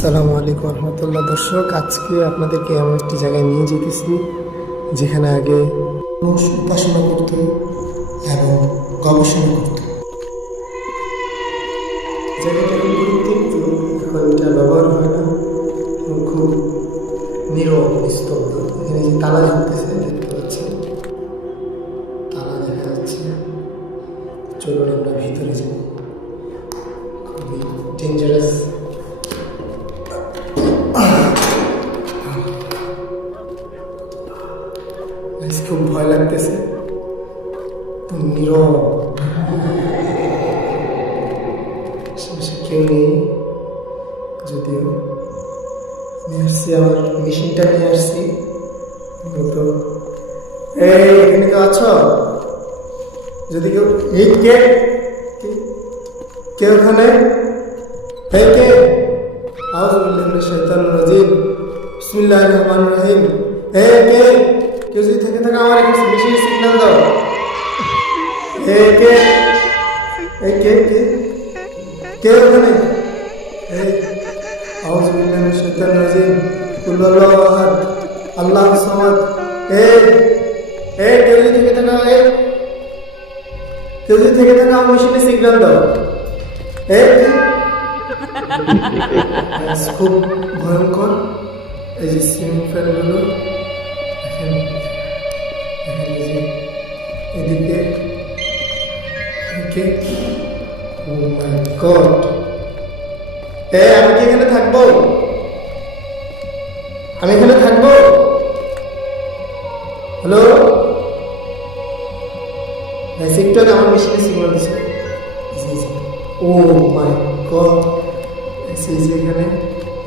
আসসালামু আলাইকুম রহমতুল্লাহ। দর্শক, আজকে আপনাদেরকে এমন একটি জায়গায় নিয়ে যেতেছি যেখানে আগে মানুষ উপাসনা করত এবং গবেষণা করত। জায়গাটা খুব গুরুত্বপূর্ণ, এখন এটা ব্যবহার হয় না এবং খুব নীরব স্তব্ধ। এখানে যে তালা ঝুলতেছে দেখতে পাচ্ছেন, তালা দেখা যাচ্ছে। চলুন আমরা ভিতরে যাই। খুবই ডেঞ্জারাস। খুব ভয় লাগতেছে, নীরব, কেউ নেই। যদিও নিয়ে আসছি, আমার মেশিনটা নিয়ে আসছি। তো এখানে কেউ আছো? যদি কেউ কে ওখানে কে আউযুবিল্লাহি মিনাশ শাইতানির রাজিম, বিসমিল্লাহির রহমানির রহিম। কে কেউ যদি থেকে থাকে আমার একটু বেশি সিগন্যাল দাও। কে কে ওখানে? আউযুবিল্লাহি মিনাশ শাইতানির রাজিম, কুল হুয়াল্লাহু আহাদ, আল্লাহুস সামাদ। কেউ যদি থেকে থাকে, কেউ যদি থেকে থাকে আমার মেশিনে সিগন্যাল দাও। খুব ভয়ঙ্কর এই যে সিলিং ফ্যানগুলো। এদিকে ও মাই গড, আমি কি এখানে থাকবো? আমি এখানে থাকবো? হ্যালো, সেক্টর আমার মেশিনে সিগন্যাল দিচ্ছে। ও মাই গড, এখানে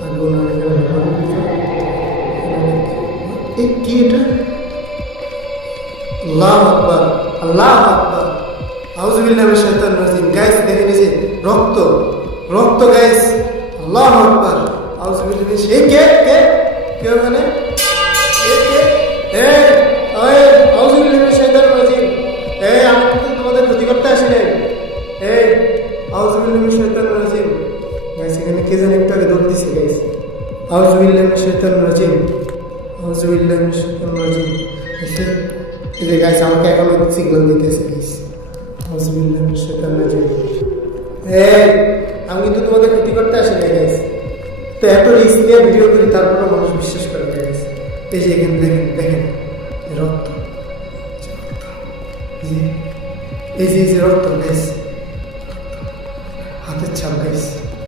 আগুন, আর এখানে কি এটা? আল্লাহু আকবার, আল্লাহু আকবার, আউযুবিল্লাহি মিনাশ শাইতানির রাজিম। গাইস দেখেন, এই যে রক্ত গাইস। আল্লাহু আকবার, আউযুবিল্লাহি মিনাশ। কে ওখানে? আউযুবিল্লাহি মিনাশ শাইতানির রাজিম। আমি তো তোমাদের ক্ষতি করতে আসি নাই। আউযুবিল্লাহি মিনাশ শাইতানির রাজিম। গাইস এখানে কে জানি একটু আগে দৌড় দিছে গাইস। আউযুবিল্লাহি মিনাশ শাইতানির রাজিম, আউযুবিল্লাহি মিনাশ শাইতানির রাজিম। এই যে গাইস আমাকে এখন সিগন্যাল দিতেছে গাইস। আউযুবিল্লাহি মিনাশ শাইতানির রাজিম। আমি কিন্তু তোমাদের ক্ষতি করতে আসি না গাইস। তো এত রিস্ক নিয়ে ভিডিও করি, তারপরে মানুষ বিশ্বাস করে না গাইস। এই যে এখানে দেখেন রক্ত, এই যে রক্ত গাইস, হাতের ছাপ গাইস।